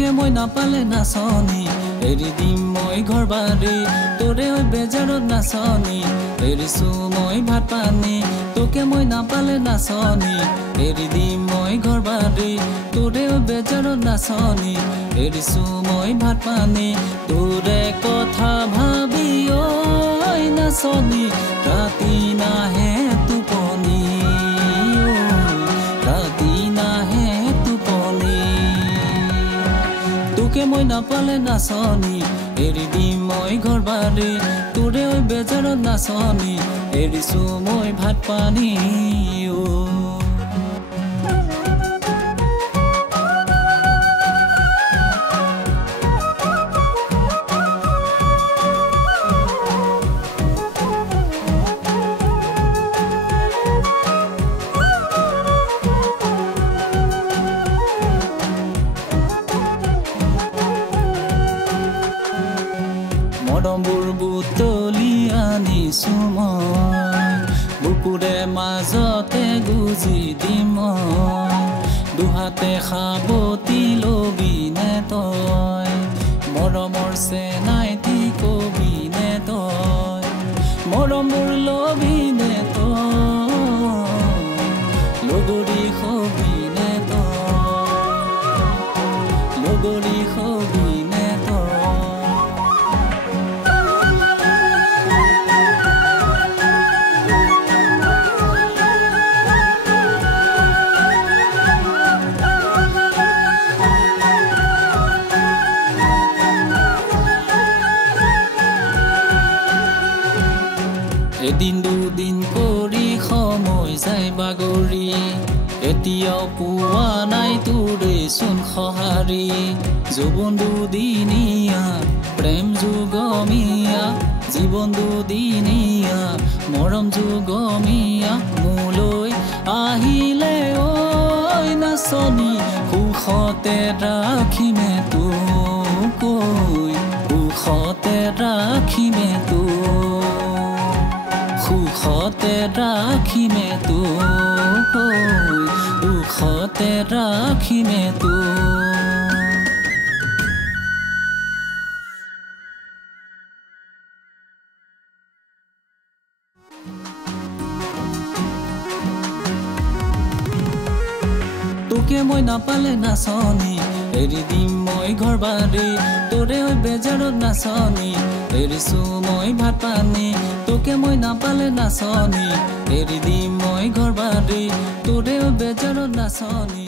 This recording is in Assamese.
তোকে মই নাপালে নাচনি এৰি দিম মই ঘৰ বাৰী তোৰে বেজাৰত নাচনি এৰিছো মই ভাত পানী তোকে মই নাপালে নাচনি এৰি দিম মই ঘৰ বাৰী তোৰে বেজাৰত নাচনি এৰিছো মই ভাত পানী তোৰে কথা ভাবি ঐ নাচনি ৰাতি নাহে টোপনি ৰাতি নাহে টোপনি তোকে মই নাপালে নাচনি এৰি দিম মই ঘৰ বাৰী তোৰে বেজাৰত নাচনি এৰিছো মই ভাত পানী মৰমবোৰ বুটলি আনিছো মই বুকুৰে মাজতে গুজি দিম দুহাতে সাবতি লবিনে তই মৰমৰ চেনাইটি কবিনে তই মৰমবোৰ লবিনে তই লগৰী হবিনে তই লগৰী হবিনে তই এদিন দুদিন কৰি সময় যায় বাগৰি এতিয়াও পোৱা নাই তোৰে চোন সঁহাৰি যৌৱন দুদিনীয়া প্ৰেম যুগমীয়া জীৱন দুদিনীয়া মৰম যুগমীয়া মোলৈ আহিলে ঐ নাচনি সুখতে ৰাখিমে তোক সুখতে ৰাখিমে তোক সুখতে ৰাখিমে তোক সুখতে ৰাখিমে তোক তোকে মই নাপালে নাচনি এৰি দিম মই ঘৰ বাৰী তোৰে বেজাৰত নাচনি এৰিছো মই ভাত পানী তোকে মই নাপালে নাচনি এৰি দিম মই ঘৰ বাৰী তোৰে বেজাৰত নাচনি